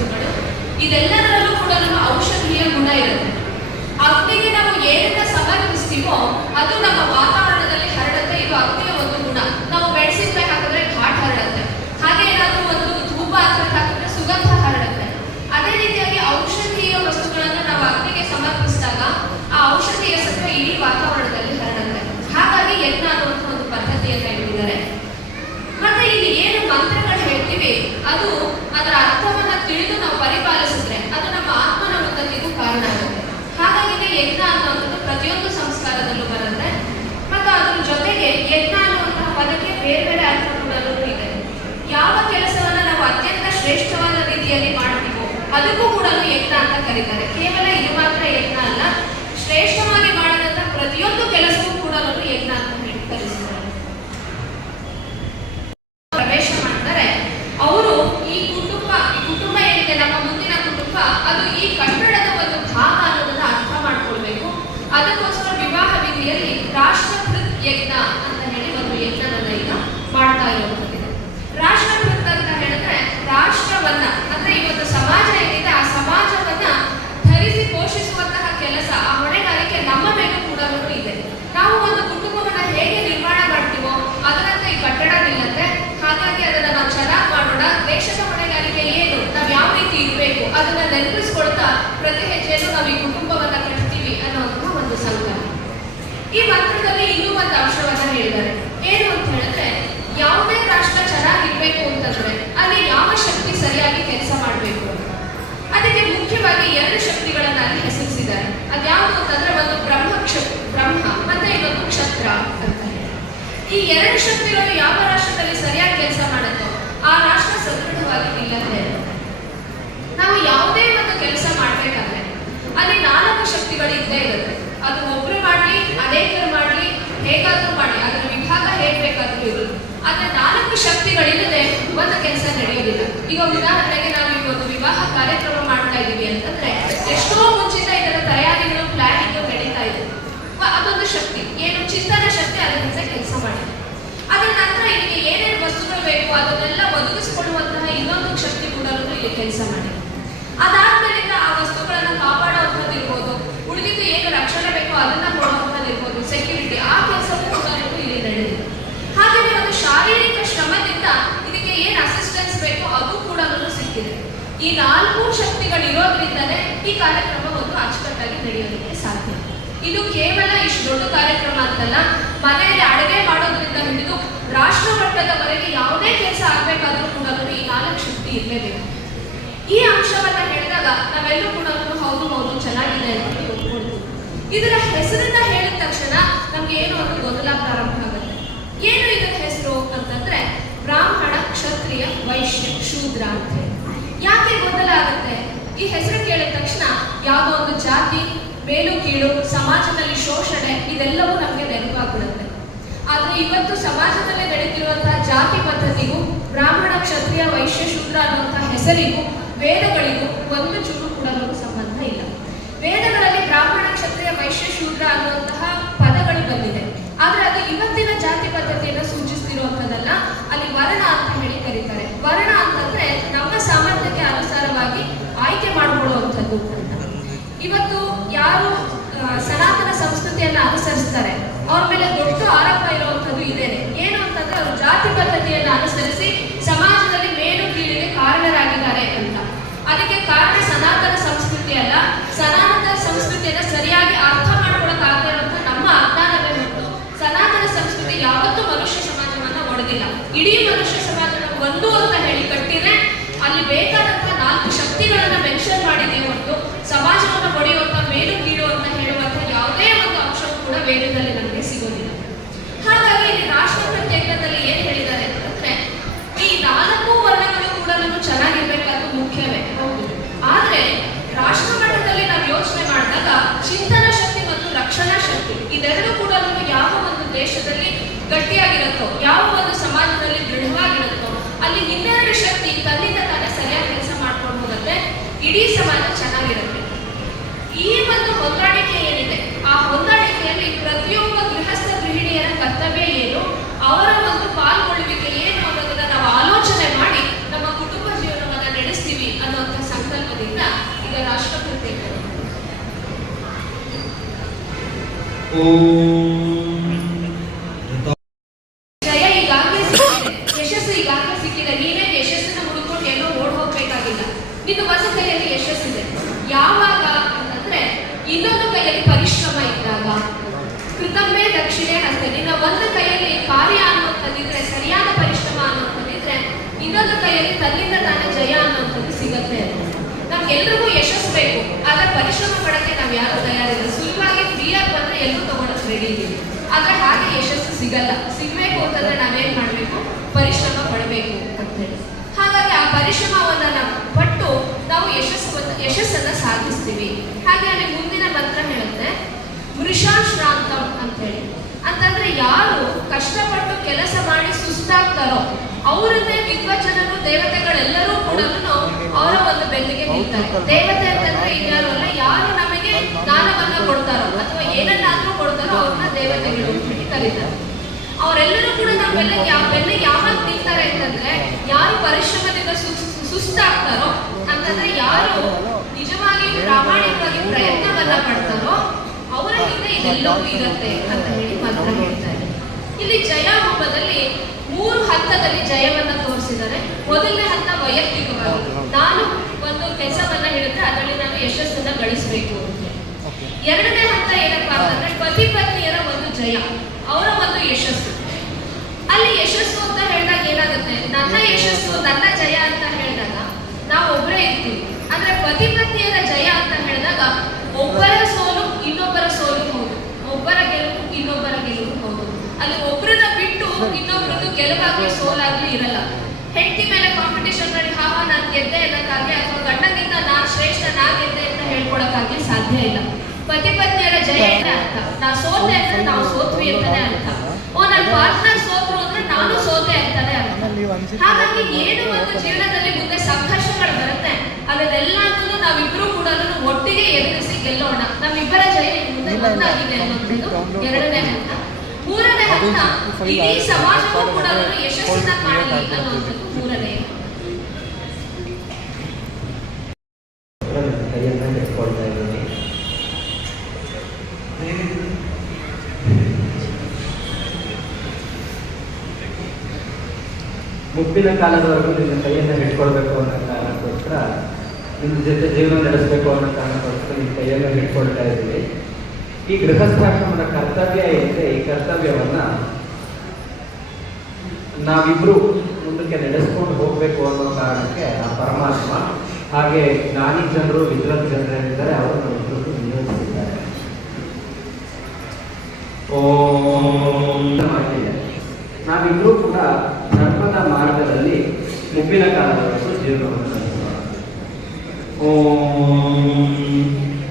ವಸ್ತುಗಳು ಇದೆಲ್ಲದರಲ್ಲೂ ಕೂಡ ನಮ್ಮ ಔಷಧೀಯ ಗುಣ ಇರುತ್ತೆ. ಅಗ್ನಿಗೆ ನಾವು ಏನನ್ನ ಸಮರ್ಪಿಸ್ತೀವೋ ಅದು ನಮ್ಮ ವಾತಾವರಣದಲ್ಲಿ ಹರಡುತ್ತೆ, ಇದು ಅಗ್ನಿಯ ಒಂದು ಗುಣ. ನಾವು ಮೆಣಸಿನಕಾಯಿ ಹಾಕಿದ್ರೆ ಘಾಟ್ ಹರಡುತ್ತೆ. ಹಾಗೆ ಏನಾದರೂ ಒಂದು ಧೂಪ ಅಂತ ಹಾಕಿದ್ರೆ ಸುಗಂಧ ಹರಡುತ್ತೆ. ಅದೇ ರೀತಿಯಾಗಿ ಔಷಧೀಯ ವಸ್ತುಗಳನ್ನು ನಾವು ಅಗ್ನಿಗೆ ಸಮರ್ಪಿಸಿದಾಗ ಆ ಔಷಧೀಯ ಸತ್ವ ಇಡೀ ವಾತಾವರಣದಲ್ಲಿ ಹರಡುತ್ತೆ ಹಾಗಾಗಿ ಯಜ್ಞ ಅನ್ನುವಂಥ ಒಂದು ಪದ್ಧತಿಯನ್ನ ಇಟ್ಟಿದ್ದಾರೆ ಮತ್ತೆ ಇಲ್ಲಿ ಏನು ಮಂತ್ರಗಳು ಹೇಳ್ತೀವಿ ಅದು ಅದರ ಅರ್ಥವನ್ನ ತಿಳಿದು ನಾವು ಪರಿಪಾಲಿಸಿದ್ರೆ ಅದು ನಮ್ಮ ಆತ್ಮನ ಉನ್ನತಿಗೂ ಕಾರಣ ಆಗುತ್ತೆ ಹಾಗಾಗಿ ಯಜ್ಞ ಅನ್ನುವಂಥದ್ದು ಪ್ರತಿಯೊಂದು ಸಂಸ್ಕಾರದಲ್ಲೂ ಬರುತ್ತೆ ಮತ್ತು ಅದ್ರ ಜೊತೆಗೆ ಯಜ್ಞ ಅನ್ನುವಂತಹ ಪದಕ್ಕೆ ಬೇರೆ ಬೇರೆ ಅರ್ಥ ಕೂಡ ಇದೆ ಯಾವ ಕೆಲಸವನ್ನ ನಾವು ಅತ್ಯಂತ ಶ್ರೇಷ್ಠವಾದ ರೀತಿಯಲ್ಲಿ ಮಾಡ್ತೀವೋ ಅದಕ್ಕೂ ಕೂಡ ಯಜ್ಞ ಅಂತ ಕರೀತಾರೆ. ಕೇವಲ ಇದು ಮಾತ್ರ ಯಜ್ಞ ಅಲ್ಲ, ಶ್ರೇಷ್ಠವಾಗಿ ಮಾಡಿದಂತ ಪ್ರತಿಯೊಂದು ಕೆಲಸವೂ ಕೂಡ ಯಜ್ಞ ಅಂತ ಹೇಳಿ ಕಲಿಸ್ತಾರೆ ಪ್ರವೇಶ ಮಾಡ್ತಾರೆ ಅವರು ಈ ಕುಟುಂಬ ಈ ಕುಟುಂಬ ಏನಿದೆ, ನಮ್ಮ ಮುಂದಿನ ಕುಟುಂಬ, ಅದು ಈ ಕಟ್ಟಡದ ಒಂದು ಭಾಗ ಅನ್ನೋದನ್ನ ಅರ್ಥ ಮಾಡ್ಕೊಳ್ಬೇಕು ಅದಕ್ಕೋಸ್ಕರ ವಿವಾಹ ವಿಧಿಯಲ್ಲಿ ರಾಷ್ಟ್ರಕೃತ್ ಯಜ್ಞ ಅಂತ ಹೇಳಿ ಒಂದು ಯಜ್ಞವನ್ನ ಈಗ ಮಾಡ್ತಾ ಇರುವಂಥದ್ದಿದೆ ರಾಷ್ಟ್ರಕೃತ್ ಅಂತ ಹೇಳಿದ್ರೆ ರಾಷ್ಟ್ರವನ್ನ ಅಂದ್ರೆ ಈ ಒಂದು ಸಮಾಜ ಏನಿದೆ ಆ ಸಮಾಜವನ್ನ ಧರಿಸಿ ಪೋಷಿಸುವಂತಹ ಕೆಲಸ ಆ ಹೊಣೆಗಾರಿಕೆ ನಮ್ಮ ಮೇಲೂ ಕೂಡ ಇದೆ ನಾವು ಒಂದು ಕುಟುಂಬವನ್ನ ಹೇಗೆ ನಿರ್ಮಾಣ ಮಾಡ್ತೀವೋ ಅದರಂತೆ ಈ ಕಟ್ಟಡ ನಿಲ್ಲತ್ತೆ ಹಾಗಾಗಿ ಅದನ್ನ ನಾವು ಚೆನ್ನಾಗಿ ಮಾಡೋಣ ದೇಶದ ಹೊಣೆಗಾರಿಕೆ ಏನು ನಾವು ಯಾವ ರೀತಿ ಇರಬೇಕು ಅದನ್ನ ನೆನಪಿಸ್ಕೊಳ್ತಾ ಪ್ರತಿ ಹೆಜ್ಜೆಯನ್ನು ನಾವು ಈ ಕುಟುಂಬವನ್ನ ಕಟ್ತೀವಿ ಅನ್ನೋ ಒಂದು ಸಂಕಲ್ಪ ಈ ಮಂತ್ರದಲ್ಲಿ ಇನ್ನೂ ಒಂದು ಅಂಶವನ್ನ ಹೇಳಿದ್ದಾರೆ ಏನು ಅಂತ ಹೇಳಿದ್ರೆ, ಯಾವುದೇ ರಾಷ್ಟ್ರ ಚೆನ್ನಾಗಿರ್ಬೇಕು ಅಂತಂದ್ರೆ ಅಲ್ಲಿ ಯಾವ ಶಕ್ತಿ ಸರಿಯಾಗಿ ಕೆಲಸ ಮಾಡಬೇಕು ಅದಕ್ಕೆ ಮುಖ್ಯವಾಗಿ ಎರಡು ಶಕ್ತಿಗಳನ್ನ ಅಲ್ಲಿ ಹೆಸರಿಸಿದ್ದಾರೆ. ಅದ್ಯಾವುದು ಅಂತಂದ್ರೆ ಒಂದು ಬ್ರಹ್ಮ ಬ್ರಹ್ಮ ಮತ್ತೆ ಇನ್ನೊಂದು ಕ್ಷತ್ರ ಅಂತ ಈ ಎರಡು ಶಕ್ತಿಗಳು ಯಾವ ರಾಷ್ಟ್ರದಲ್ಲಿ ಸರಿಯಾಗಿ ಕೆಲಸ ಮಾಡುತ್ತೋ ಆ ರಾಷ್ಟ್ರ ಸದೃಢವಾಗಿ ನಿಲ್ಲತ್ತೆ. ನಾವು ಯಾವುದೇ ಒಂದು ಕೆಲಸ ಮಾಡ್ಬೇಕಾದ್ರೆ ಅಲ್ಲಿ ನಾಲ್ಕು ಶಕ್ತಿಗಳು ಇದ್ದೇ ಇರುತ್ತೆ. ಅದು ಒಬ್ರು ಮಾಡ್ಲಿ, ಅನೇಕರು ಮಾಡ್ಲಿ, ಹೇಗಾದ್ರೂ ಮಾಡಿ ಅದರ ವಿಭಾಗ ಹೇಗ್ ಬೇಕಾದ್ರೂ ಇರಲಿ ಆದ್ರೆ ನಾಲ್ಕು ಶಕ್ತಿಗಳಿಲ್ಲದೆ ಒಂದು ಕೆಲಸ ನಡೆಯೋದಿಲ್ಲ ಈಗ ಉದಾಹರಣೆಗೆ ನಾವು ಈಗ ಒಂದು ವಿವಾಹ ಕಾರ್ಯಕ್ರಮ ಮಾಡ್ತಾ ಇದೀವಿ ಅಂತಂದ್ರೆ, ಎಷ್ಟೋ ಮುಂಚಿತ ಇದರ ತಯಾರಿಗಳು ಪ್ಲಾನಿಂಗ್ ನಡೀತಾ ಇದೆ. ಅದೊಂದು ಶಕ್ತಿ. ಏನು ಚಿಂತನ ಶಕ್ತಿ ಅದರಿಂದ ಕೆಲಸ ಮಾಡಿದೆ ಅದರ ನಂತರ ಇಲ್ಲಿಗೆ ಏನೇನು ವಸ್ತುಗಳು ಬೇಕು, ಅದನ್ನೆಲ್ಲ ಒದಗಿಸಿಕೊಳ್ಳುವಂತಹ ಇನ್ನೊಂದು ಶಕ್ತಿ ಕೂಡ ಇಲ್ಲಿ ಕೆಲಸ ಮಾಡಿದೆ. ಅದಾದ್ಮೇಲಿಂದ ಆ ವಸ್ತುಗಳನ್ನ ಕಾಪಾಡುವಂಥದ್ದು ಇರ್ಬೋದು. ಉಳಿದಿದ್ದು ಏನು ರಕ್ಷಣೆ ಬೇಕೋ ಅದನ್ನ ಕೊಡೋ ಇರ್ಬೋದು. ಸೆಕ್ಯೂರಿಟಿ ಆ ಕೆಲಸವೂ ಕೂಡ ಇಲ್ಲಿ ನಡೆದಿದೆ ಹಾಗೆಯೇ ಒಂದು ಶಾರೀರಿಕ ಶ್ರಮದಿಂದ ಇದಕ್ಕೆ ಏನು ಅಸಿಸ್ಟೆನ್ಸ್ ಬೇಕೋ ಅದು ಕೂಡ ಸಿಕ್ಕಿದೆ. ಈ ನಾಲ್ಕು ಶಕ್ತಿಗಳು ಇರೋದ್ರಿಂದಲೇ ಈ ಕಾರ್ಯಕ್ರಮ ಒಂದು ಅಚ್ಚುಕಟ್ಟಾಗಿ ನಡೆಯೋದಕ್ಕೆ ಸಾಧ್ಯ. ಇದು ಕೇವಲ ಇಷ್ಟು ದೊಡ್ಡ ಕಾರ್ಯಕ್ರಮ ಅಂತಲ್ಲ, ಮನೆಯಲ್ಲಿ ಅಡುಗೆ ಮಾಡೋದ್ರಿಂದ ಹಿಡಿದು ರಾಷ್ಟ್ರ ಮಟ್ಟದವರೆಗೆ ಯಾವುದೇ ಕೆಲಸ ಆಗ್ಬೇಕಾದ್ರೂ ಕೂಡ ಈ ನಾಲ್ಕು ಶಕ್ತಿ ಇರಲೇಬೇಕು. ಈ ಅಂಶವನ್ನ ನಾವೆಲ್ಲರೂ ಕೂಡ ಹೌದು ಹೌದು, ಚೆನ್ನಾಗಿದೆ ಅಂತ ಇದರ ಹೆಸರನ್ನ ಹೇಳಿದ ತಕ್ಷಣ ನಮ್ಗೆ ಏನು ಅಂತ ಗೊಂದಲ ಪ್ರಾರಂಭ ಆಗುತ್ತೆ? ಏನು ಇದರ ಹೆಸರು ಅಂತಂದ್ರೆ ಬ್ರಾಹ್ಮಣ ಕ್ಷತ್ರಿಯ ವೈಶ್ಯ ಶೂದ್ರ ಅಂತ ಹೇಳಿ. ಯಾಕೆ ಗೊಂದಲ ಆಗುತ್ತೆ? ಈ ಹೆಸರು ಕೇಳಿದ ತಕ್ಷಣ ಯಾವುದೋ ಒಂದು ಜಾತಿ, ಮೇಲು, ಕೀಳು, ಸಮಾಜದಲ್ಲಿ ಶೋಷಣೆ, ಇದೆಲ್ಲವೂ ನಮಗೆ ನೆನಪಾಗ್ಬಿಡುತ್ತೆ. ಆದ್ರೆ ಇವತ್ತು ಸಮಾಜದಲ್ಲಿ ನಡೀತಿರುವಂತಹ ಜಾತಿ ಪದ್ಧತಿಗೂ ಬ್ರಾಹ್ಮಣ, ಕ್ಷತ್ರಿಯ, ವೈಶ್ಯ, ಶೂದ್ರ ಅನ್ನುವಂತಹ ಹೆಸರಿಗೂ ವೇದಗಳಿಗೂ ಒಂದು ಚೂರು ಕೂಡ ಸಂಬಂಧ ಇಲ್ಲ. ವೇದಗಳಲ್ಲಿ ಬ್ರಾಹ್ಮಣ, ಕ್ಷತ್ರಿಯ, ವೈಶ್ಯ, ಶೂದ್ರ ಅನ್ನುವಂತಹ ಪದಗಳು ಬಂದಿದೆ. ಆದ್ರೆ ಅದು ಇವತ್ತಿನ ಜಾತಿ ಪದ್ಧತಿಯನ್ನು ಸೂಚಿಸ್ತಿರುವಂತದಲ್ಲ ಅಲ್ಲಿ ವರ್ಣ ಅಂತ ಹೇಳಿ ಕರೀತಾರೆ. ವರ್ಣ ಅಂತಂದ್ರೆ ನಮ್ಮ ಸಾಮರ್ಥ್ಯಕ್ಕೆ ಅನುಸಾರವಾಗಿ ಆಯ್ಕೆ ಮಾಡಿಕೊಳ್ಳುವಂಥದ್ದು ಇವತ್ತು ಯಾರು ಸನಾತನ ಸಂಸ್ಕೃತಿಯನ್ನ ಅನುಸರಿಸ್ತಾರೆ, ಅವ್ರ ಮೇಲೆ ದೊಡ್ಡ ಆರೋಪ ಇರುವಂಥದ್ದು ಇದೇನೆ. ಏನು ಅಂತಂದ್ರೆ ಅವರು ಜಾತಿ ಪದ್ಧತಿಯನ್ನು ಅನುಸರಿಸಿ ಸಮಾಜದಲ್ಲಿ ಮೇಲು ಕೀಳಿಗೆ ಕಾರಣರಾಗಿದ್ದಾರೆ ಅಂತ ಅದಕ್ಕೆ ಕಾರಣ ಸನಾತನ ಸಂಸ್ಕೃತಿ ಅಲ್ಲ ದೇಶದಲ್ಲಿ ಗಟ್ಟಿಯಾಗಿರುತ್ತೋ, ಯಾವ ಒಂದು ಸಮಾಜದಲ್ಲಿ ದೃಢವಾಗಿರುತ್ತೋ, ಅಲ್ಲಿ ಇನ್ನೆರಡು ಶಕ್ತಿ ತನ್ನಿಂದ ತಾನೇ ಸರಿಯಾಗಿ ಕೆಲಸ ಮಾಡ್ಕೊಂಡು ಹೋಗುತ್ತೆ ಇಡೀ ಸಮಾಜ ಚೆನ್ನಾಗಿರುತ್ತೆ. ಈ ಒಂದು ಹೊಂದಾಣಿಕೆ ಏನಿದೆ, ಆ ಹೊಂದಾಣಿಕೆಯಲ್ಲಿ ಪ್ರತಿಯೊಬ್ಬ ಗೃಹಸ್ಥ ಗೃಹಿಣಿಯರ ಕರ್ತವ್ಯ ಏನು, ಅವರ ಒಂದು ಪಾಲ್ಗೊಳ್ಳುವಿಕೆ ಏನು ಅನ್ನೋದನ್ನ ನಾವು ಆಲೋಚನೆ ಮಾಡಿ ನಮ್ಮ ಕುಟುಂಬ ಜೀವನವನ್ನ ನಡೆಸ್ತೀವಿ ಅನ್ನುವಂಥ ಸಂಕಲ್ಪದಿಂದ ಈಗ ರಾಷ್ಟ್ರಪತಿ ಓ. ಸಿಗ್ಬೇಕು ಅಂತಂದ್ರೆ ನಾವೇನ್ ಮಾಡ್ಬೇಕು? ಪರಿಶ್ರಮ ಪಡಬೇಕು ಅಂತ ಹೇಳಿ. ಹಾಗಾಗಿ ಆ ಪರಿಶ್ರಮವನ್ನ ಪಟ್ಟು ನಾವು ಯಶಸ್ಸು ಯಶಸ್ಸನ್ನ ಸಾಧಿಸ್ತೀವಿ. ಹಾಗೆ ಅಲ್ಲಿ ಮುಂದಿನ ಮಂತ್ರ ಹೇಳುತ್ತೆ, ವೃಷಾಶ್ರಾಂತ ಅಂತ ಹೇಳಿ. ಅಂತಂದ್ರೆ ಯಾರು ಕಷ್ಟಪಟ್ಟು ಕೆಲಸ ಮಾಡಿ ಸುಸ್ತಾಗ್ತಾರೋ ಅವರನ್ನೇ ವಿದ್ವಚನರು ದೇವತೆಗಳೆಲ್ಲರೂ ಕೂಡ ಅವರ ಒಂದು ಬೆನ್ನಿಗೆ ನಿಲ್ತಾರೆ. ದೇವತೆ ಅಂತಂದ್ರೆ ಇನ್ಯಾರು ಅಲ್ಲ, ಯಾರು ನಮಗೆ ಜ್ಞಾನವನ್ನ ಕೊಡ್ತಾರೋ ಅಥವಾ ಏನನ್ನಾದ್ರೂ ಕೊಡ್ತಾರೋ, ಅವ್ರನ್ನ ದೇವತೆಗಳು ಕರೀತಾರೆ. ಅವರೆಲ್ಲರೂ ಕೂಡ ನಮ್ಮ ಬೆಲ್ಲ ಯಾವ ಬೆಲ್ಲ ಯಾವಾಗ ತಿಂತಾರೆ ಅಂತಂದ್ರೆ ಯಾರು ಪರಿಶ್ರಮದಿಂದ ಸುಸ್- ಸುಸ್ತಾಗ್ತಾರೋ ಅಂತಂದ್ರೆ ಯಾರು ನಿಜವಾಗಿ ಪ್ರಾಮಾಣಿಕವಾಗಿ ಪ್ರಯತ್ನವನ್ನ ಪಡ್ತಾರೋ ಅವರ ಹಿಂದೆ ಇದೆಲ್ಲವೂ ಇರುತ್ತೆ ಅಂತ ಹೇಳಿ ಮಂತ್ರ ಹೇಳ್ತಾರೆ. ಇಲ್ಲಿ ಜಯ ಹೋಮದಲ್ಲಿ ಮೂರು ಹಂತದಲ್ಲಿ ಜಯವನ್ನ ತೋರಿಸಿದ್ದಾರೆ. ಮೊದಲನೇ ಹಂತ ವೈಯಕ್ತಿಕವಾಗಿ. ನಾನು ಒಂದು ಕೆಲಸವನ್ನ ಹೇಳಿದ್ರೆ ಅದರಲ್ಲಿ ನಾನು ಯಶಸ್ಸನ್ನ ಗಳಿಸಬೇಕು ಎರಡನೇ ಹಂತ ಏನಪ್ಪಾ ಅಂತಂದ್ರೆ ಪತಿ ಪತ್ನಿಯರ ಒಂದು ಜಯ. ಅವರ ಒಂದು ಯಶಸ್ಸು. ಅಲ್ಲಿ ಯಶಸ್ಸು ಅಂತ ಹೇಳಿದಾಗ ಏನಾಗುತ್ತೆ? ನನ್ನ ಯಶಸ್ಸು, ನನ್ನ ಜಯ ಅಂತ ಹೇಳಿದಾಗ ನಾವು ಒಬ್ಬರೇ ಇರ್ತೀವಿ. ಅಂದ್ರೆ ಪತಿ ಪತ್ನಿಯರ ಜಯ ಅಂತ ಹೇಳಿದಾಗ ಒಬ್ಬರ ಸೋಲು ಇನ್ನೊಬ್ಬರ ಸೋಲು ಹೌದು. ಒಬ್ಬರ ಗೆಲುವು ಇನ್ನೊಬ್ಬರ ಗೆಲುವು ಹೌದು. ಅಲ್ಲಿ ಒಬ್ಬರನ್ನ ಬಿಟ್ಟು ಇನ್ನೊಬ್ಬರದ್ದು ಗೆಲುವಾಗ್ಲಿ ಸೋಲಾಗ್ಲಿ ಇರಲ್ಲ. ಹೆಂಡತಿ ಮೇಲೆ ಕಾಂಪಿಟೇಷನ್ ಮಾಡಿ, ಹಾ ನಾನು ಗೆದ್ದೆ ಅನ್ನೋಕ್ಕಾಗಿ ಅಥವಾ ಗಂಡನಿಂದ ನಾನು ಶ್ರೇಷ್ಠ ನಾ ಗೆದ್ದೆ ಅಂತ ಹೇಳ್ಕೊಳಕ್ಕಾಗಿ ಸಾಧ್ಯ ಇಲ್ಲ. ಪತಿ ಪತ್ನಿಯರ ಜಯ ಅರ್ಥ. ನಾ ಸೋತೆ ಅಂದ್ರೆ ನಾವು ಸೋತ್ವಿ ಅಂತಾನೆ ಅರ್ಥ. ಓ ನನ್ನ ಪಾರ್ಟ್ನರ್ ಸೋತ್ರು ಅಂದ್ರೆ ನಾನು ಸೋತೆ ಅಂತಾನೆ ಅರ್ಥ. ಹಾಗಾಗಿ ಏನು ಒಂದು ಜೀವನದಲ್ಲಿ ಮುಂದೆ ಸಂಘರ್ಷಗಳು ಬರುತ್ತೆ ಅದನ್ನೆಲ್ಲದನ್ನು ನಾವಿಬ್ರು ಕೂಡ ಒಟ್ಟಿಗೆ ಎದುರಿಸಿ ಗೆಲ್ಲೋಣ. ನಮ್ಮಿಬ್ಬರ ಜಯ ಮುಂದೆ ಒಂದಾಗಿದೆ ಅನ್ನೋದು ಎರಡನೇ ಹಂತ. ಮೂರನೇ ಹಂತ ಇಡೀ ಸಮಾಜವೂ ಕೂಡ ಯಶಸ್ಸನ್ನ ಕಾಣಲಿ ಅನ್ನೋದು ಮೂರನೇ ಕೈಯನ್ನು ಹಿಡ್ಕೊಳ್ತಾ ಇದ್ದೀನಿ ಮುಪ್ಪಿನ ಕಾಲದವರೆಗೂ ನಿನ್ನ ಕೈಯನ್ನು ಹಿಡ್ಕೊಳ್ಬೇಕು ಅನ್ನೋ ಕಾರಣಕ್ಕೋಸ್ಕರ ನಿನ್ನ ಜೊತೆ ಜೀವನ ನಡೆಸಬೇಕು ಅನ್ನೋ ಕಾರಣಕ್ಕೋಸ್ಕರ ನಿನ್ನ ಕೈಯನ್ನು ಹಿಡ್ಕೊಳ್ತಾ ಇದ್ದೀವಿ. ಈ ಗೃಹಸ್ಥಾಶ್ರಮದ ಕರ್ತವ್ಯ ಏನಿದೆ, ಈ ಕರ್ತವ್ಯವನ್ನ ನಾವಿಬ್ರು ಮುಂದಕ್ಕೆ ನಡೆಸ್ಕೊಂಡು ಹೋಗಬೇಕು ಅನ್ನೋ ಕಾರಣಕ್ಕೆ ಆ ಪರಮಾತ್ಮ ಹಾಗೆ ಜ್ಞಾನಿ ಜನರು ವಿದ್ವತ್ ಜನರು ಏನಿದ್ದಾರೆ ಅವರು ನಮ್ಮಿಬ್ಬರು ನಿಯೋಜಿಸಿದ್ದಾರೆ. ಓಂ ನಾವಿಬ್ರು ಕೂಡ ಧರ್ಮದ ಮಾರ್ಗದಲ್ಲಿ ಮುಪ್ಪಿನ ಕಾಲದವರೆಗೂ ಜೀವನವನ್ನು ಓಂ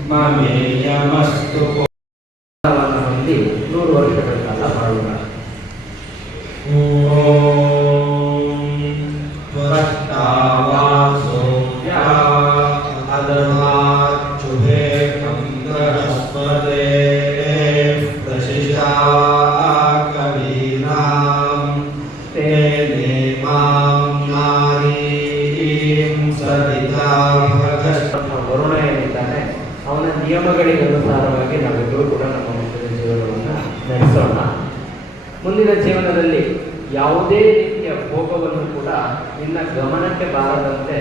ಮಮೇಯಮಸ್ತು ಕಾಲವನ್ನು ವರುಣ ಏನಿದ್ದಾನೆ ಅವನ ನಿಯಮಗಳಿಗೆ ಅನುಸಾರವಾಗಿ ನಾವೆಲ್ಲರೂ ಕೂಡ ನಮ್ಮ ಮುಂದಿನ ಜೀವನವನ್ನು ನಡೆಸೋಣ. ಮುಂದಿನ ಜೀವನದಲ್ಲಿ ಯಾವುದೇ ರೀತಿಯ ಭೋಗವನ್ನು ಕೂಡ ನಿನ್ನ ಗಮನಕ್ಕೆ ಬಾರದಂತೆ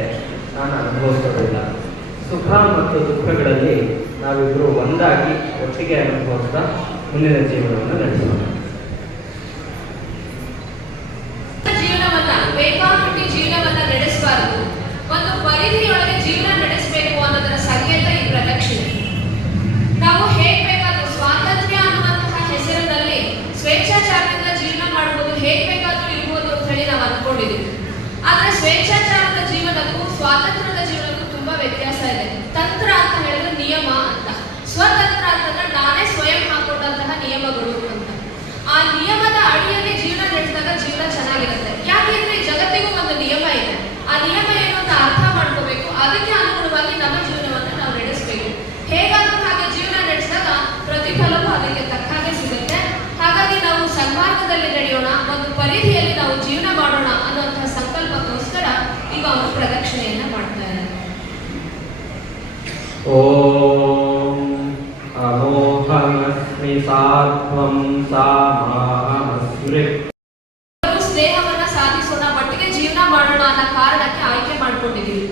ನಾನು ಅನುಭವಿಸೋದಿಲ್ಲ. ಸುಖ ಮತ್ತು ದುಃಖಗಳಲ್ಲಿ ನಾವಿಬ್ಬರು ಒಂದಾಗಿ ಒಟ್ಟಿಗೆ ಅನುಭವಿಸ್ತಾ ಮುಂದಿನ ಜೀವನವನ್ನು ನಡೆಸೋಣ. ॐ अमोहमस्मि सात्वं सा ಸ್ನೇಹವನ್ನ ಸಾಧಿಸೋಣ ಮಟ್ಟಿಗೆ ಜೀವನ ಮಾಡೋಣ ಅನ್ನೋ ಕಾರಣಕ್ಕೆ ಆಯ್ಕೆ ಮಾಡ್ಕೊಂಡಿದೀವಿ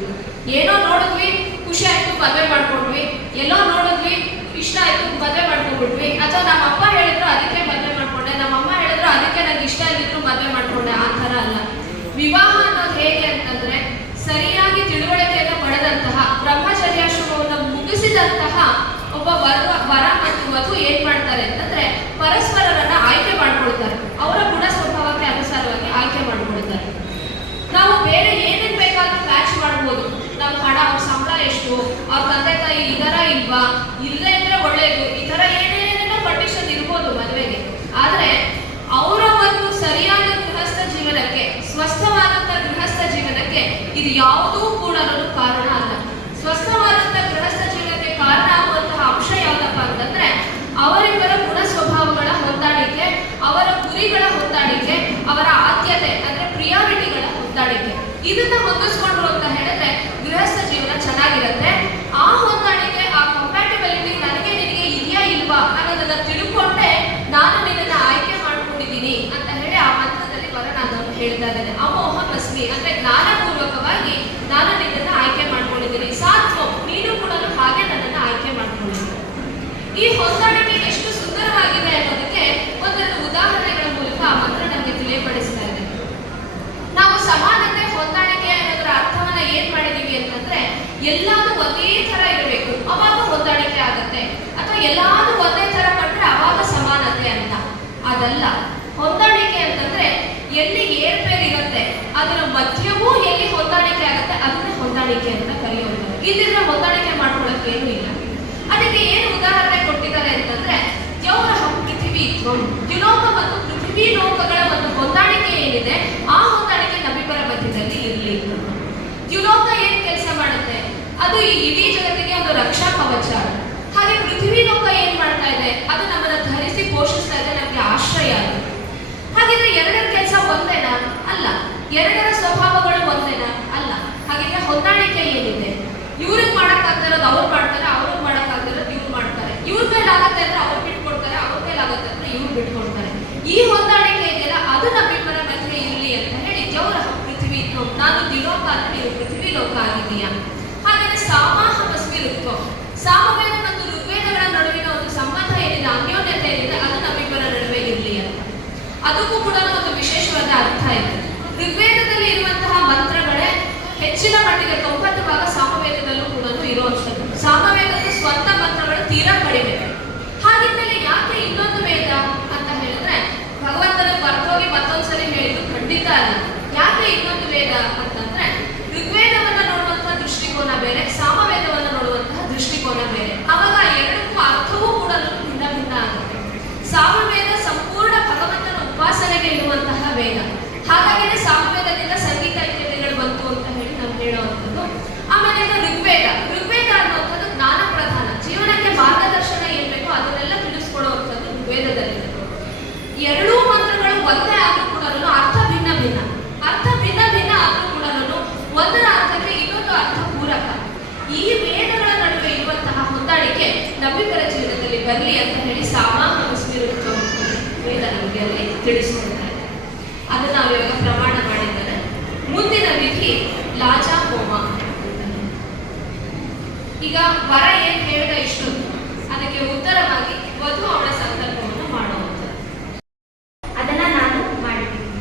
ಏನೋ ನೋಡಿದ್ವಿ, ಖುಷಿ ಆಯ್ತು, ಮದುವೆ ಮಾಡ್ಕೊಂಡ್ವಿ. ಎಲ್ಲೋ ನೋಡಿದ್ವಿ, ಇಷ್ಟ ಆಯ್ತು, ಮದುವೆ ಮಾಡ್ಕೊಂಡ್ಬಿಟ್ವಿ. ಅಥವಾ ನಮ್ಮ ಅಪ್ಪ ಹೇಳಿದ್ರು, ಅದಕ್ಕೆ ಮದುವೆ ಮಾಡ್ಕೊಂಡೆ. ನಮ್ಮ ಅಮ್ಮ ಹೇಳಿದ್ರು, ಅದಕ್ಕೆ ನಂಗೆ ಇಷ್ಟ ಇದ್ರು ಮದುವೆ ಮಾಡ್ಕೊಂಡೆ. ಆ ಥರ ಅಲ್ಲ. ವಿವಾಹ ಅನ್ನೋದು ಹೇಗೆ ಅಂತ ಒಬ್ಬ ವರ ವರ ಮತ್ತು ವಧು ಏನ್ ಮಾಡ್ತಾರೆ ಅಂತಂದ್ರೆ ಪರಸ್ಪರರನ್ನ ಆಯ್ಕೆ ಮಾಡ್ಕೊಳ್ತಾರೆ. ಅವರ ಗುಣ ಸ್ವಭಾವಕ್ಕೆ ಅನುಸಾರವಾಗಿ ಆಯ್ಕೆ ಮಾಡ್ಕೊಳ್ತಾರೆ. ನಾವು ಬೇರೆ ಏನೇನ್ ಬೇಕಾದ್ರೂ ಮ್ಯಾಚ್ ಮಾಡ್ಬೋದು. ನಾವು ಹಣ, ಅವ್ರ ಸಂಬಳ ಎಷ್ಟು, ಅವ್ರ ತಂದೆ ತಾಯಿ ಇದರ ಇಲ್ವಾ, ಇಲ್ಲೇ ಇದ್ರೆ ಒಳ್ಳೇದು, ಈ ತರ ಏನೇನೇನೋ ಕಂಡೀಷನ್ ಇರ್ಬೋದು ಮದುವೆಗೆ. ಆದ್ರೆ ಅವರ ಒಂದು ಸರಿಯಾದ ಗೃಹಸ್ಥ ಜೀವನಕ್ಕೆ, ಸ್ವಸ್ಥವಾದಂತ ಗೃಹಸ್ಥ ಜೀವನಕ್ಕೆ ಇದು ಯಾವುದೂ ಕೂಡ ಕಾರಣ ಅಲ್ಲ. ಸ್ವಸ್ಥವಾದಂತ ಗೃಹಸ್ಥ ಜೀವನಕ್ಕೆ ಕಾರಣ ಆಗುವಂತಹ ಅಂಶ ಯಾವ್ದಪ್ಪ ಅಂತಂದ್ರೆ ಅವರಿಬ್ಬರ ಗುಣ ಸ್ವಭಾವಗಳ ಹೊಂದಾಣಿಕೆ ಅವರ ಗುರಿಗಳ ಹೊಂದಾಣಿಕೆ ಅವರ ಆದ್ಯತೆ ಅಂದ್ರೆ ಪ್ರಿಯಾರಿಟಿಗಳ ಹೊಂದಾಣಿಕೆ. ಇದನ್ನ ಹೊಂದಿಸ್ಕೊಂಡ್ರು ಅಂತ ಹೇಳಿದ್ರೆ ಗೃಹಸ್ಥ ಜೀವನ ಚೆನ್ನಾಗಿರುತ್ತೆ ಆ ಹೊಂದಾಣಿಕೆ ಆ ಕಂಪ್ಯಾಟಿಬಿಲಿಟಿ ನನಗೆ ನಿನಗೆ ಇದೆಯಾ ಇಲ್ವಾ ಅನ್ನೋದನ್ನ ತಿಳ್ಕೊಂಡೆ ನಾನು ನಿನ್ನನ್ನ ಆಯ್ಕೆ ಮಾಡ್ಕೊಂಡಿದ್ದೀನಿ ಅಂತ ಹೇಳಿ ಆ ಮಂತ್ರದಲ್ಲಿ ವರನಾದವನು ಹೇಳ್ತಾ ಇದ್ದಾನೆ ಅಮೋಹ ಮಸ್ಮಿ ಅಂದ್ರೆ ಜ್ಞಾನಪೂರ್ವಕವಾಗಿ ನಾನು ನಿನ್ನನ್ನ ಆಯ್ಕೆ ಮಾಡ್ಕೊಂಡಿದ್ದೀನಿ ಸಾತ್ವಂ ನೀನು ಕೂಡ ಹಾಗೆ ನನ್ನನ್ನ ಆಯ್ಕೆ ಮಾಡ್ಕೊಂಡಿದ್ದೀನಿ ಈ ಹೊಂದಾಣಿಕೆ ಎಷ್ಟು ಸುಂದರವಾಗಿದೆ ಅನ್ನೋದಕ್ಕೆ ಒಂದೆರಡು ಉದಾಹರಣೆಗಳ ಮೂಲಕ ಆ ಮಂತ್ರ ನಮಗೆ ತಿಳಿಯಪಡಿಸ್ತಾ ಇದೆ ನಾವು ಸಮಾನತೆ ಹೊಂದಾಣಿಕೆ ಅನ್ನೋದರ ಅರ್ಥವನ್ನ ಏನ್ ಮಾಡಿದೀವಿ ಅಂತಂದ್ರೆ ಎಲ್ಲಾನು ಒಂದೇ ತರ ಇರಬೇಕು ಅವಾಗ ಹೊಂದಾಣಿಕೆ ಆಗತ್ತೆ ಅಥವಾ ಎಲ್ಲಾನು ಒಂದೇ ತರ ಕಂಡ್ರೆ ಅವಾಗ ಸಮಾನತೆ ಅಂತ. ಅದಲ್ಲ, ಹೊಂದಾಣಿಕೆ ಅಂತಂದ್ರೆ ಎಲ್ಲಿ ಏರ್ಪೇರ್ ಇರುತ್ತೆ, ಅದರ ಮಧ್ಯವೂ ಎಲ್ಲಿ ಹೊಂದಾಣಿಕೆ ಆಗುತ್ತೆ, ಅದನ್ನ ಹೊಂದಾಣಿಕೆ ಅಂತ ಕರೆಯೋದು. ಇಲ್ಲಿದ್ರೆ ಹೊಂದಾಣಿಕೆ ಮಾಡ್ಕೊಳ್ಳೋಕೆ ಏನೂ ಇಲ್ಲ. ಅದಕ್ಕೆ ಏನು ಬರಲಿ ಅಂತ ಹೇಳಿ ಸಾಮಾನ್ಯ ವಿಸ್ಮಿರುತ್ತ ವೇದ ನಮಗೆ ಅಲ್ಲಿ ತಿಳಿಸ್ಕೊಡ್ತಾರೆ. ಅದನ್ನ ನಾವು ಇವಾಗ ಪ್ರಮಾಣ ಮಾಡಿದ್ದಾರೆ. ಮುಂದಿನ ವಿಧಿ ಲಾಜಾ ಹೋಮ ಈಗ ವರ ಏನ್ ಹೇಳಿದ ಇಷ್ಟು. ಅದಕ್ಕೆ ಉತ್ತರವಾಗಿ ವಧು ಅವಳ ಸಂಕಲ್ಪವನ್ನು ಮಾಡುವಂಥದ್ದು ಅದನ್ನ ನಾನು ಮಾಡಿದ್ದೀನಿ.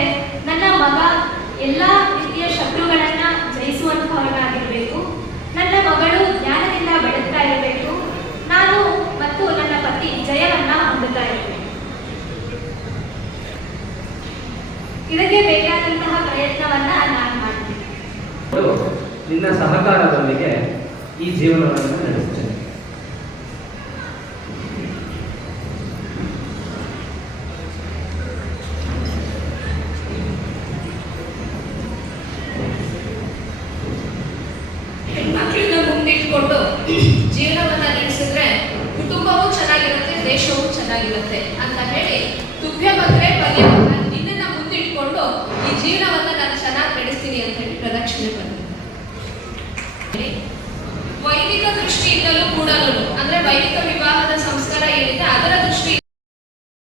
ಅಂತಂದ್ರೆ ನನ್ನ ಮಗ ಎಲ್ಲ ರೀತಿಯ ಶತ್ರುಗಳನ್ನ ಜಯಿಸುವಂತಹವನಾಗಿರ್ಬೇಕು ನನ್ನ ಮಗಳು ಜ್ಞಾನದಿಂದ ಬೆಳಗ್ತಾ ಇರಬೇಕು. ನಾನು ಮತ್ತು ನನ್ನ ಪತಿ ಜಯವನ್ನ ಹೊಂದುತ್ತಾ ಇರಬೇಕು. ಇದಕ್ಕೆ ಬೇಕಾದಂತಹ ಪ್ರಯತ್ನವನ್ನ ನಾನು ಮಾಡ್ತೀನಿ. ನಿನ್ನ ಸಹಕಾರದೊಂದಿಗೆ ಈ ಜೀವನವನ್ನು ನಡೆಸ್ತೇನೆ.